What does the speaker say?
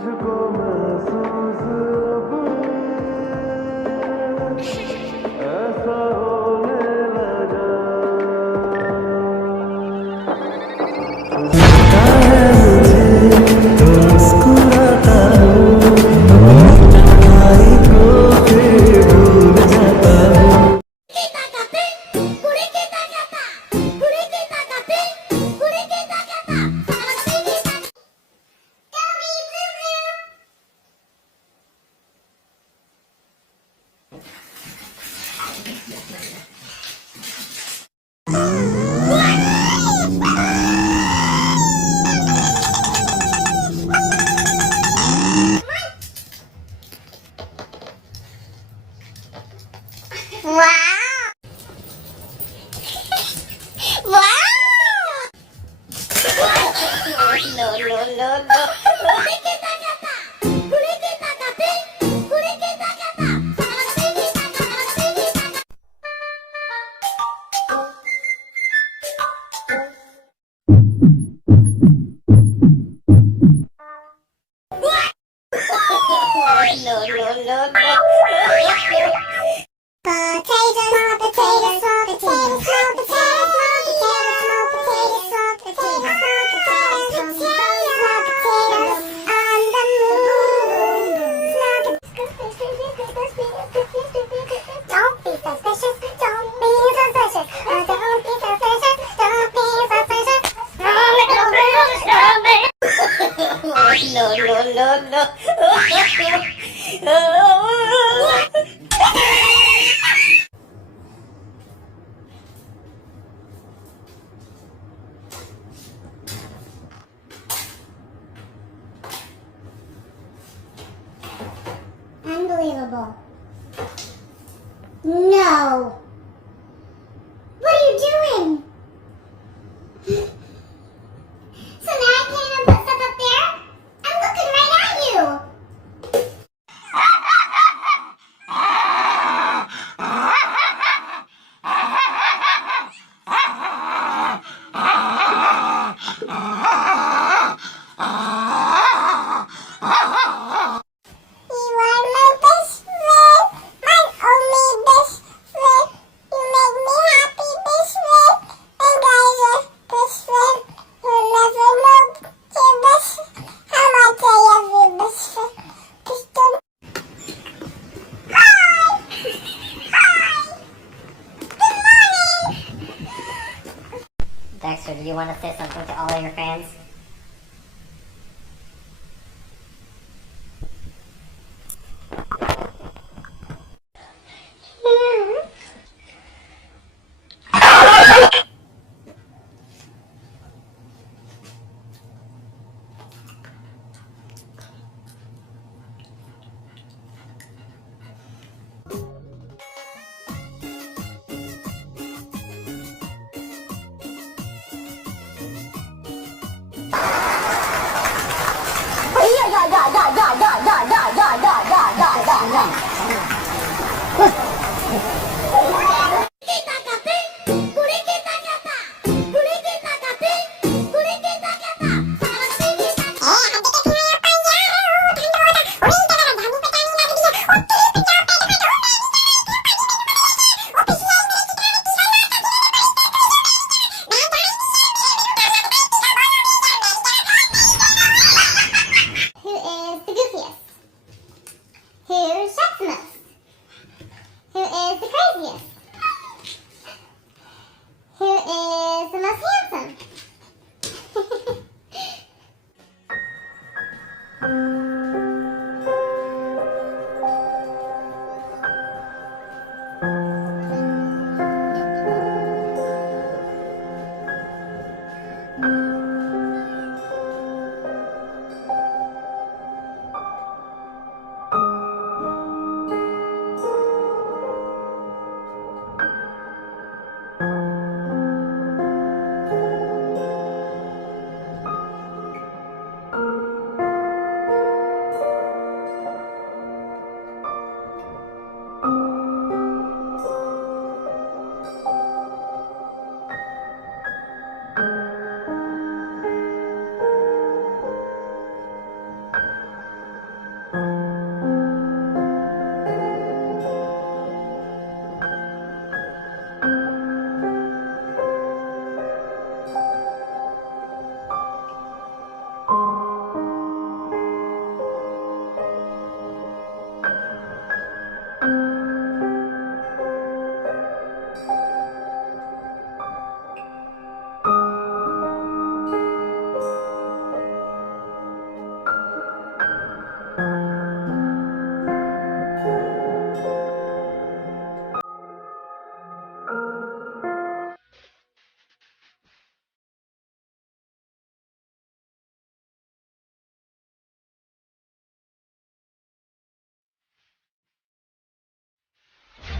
मुझको महसूस अब ऐसा होने लगा। लगता है मुझे तो मुस्कुराता हूँ, आई को फिर भूल जाता हूँ। Wow! Wow! No, no, no, no. No, no, no, no. Potatoes, small potatoes, small potatoes, small potatoes, small potatoes, small potatoes, small potatoes, small potatoes, small potatoes on the moon. Don't be suspicious, don't be suspicious, don't be suspicious, don't be suspicious. No, no, no, no. Unbelievable. No. What are you doing? So now I can't even put stuff up there? I'm looking right at you. You are my best friend, my only best friend. You make me happy, best friend. And guys, your best friend will never know your best how much I love your best friend. Just don't. Hi! Hi! Good morning! Dexter, do you want to say something to all of your fans? Who is the goofiest? Who's Shaximus? Who is the craziest? Who is the most handsome?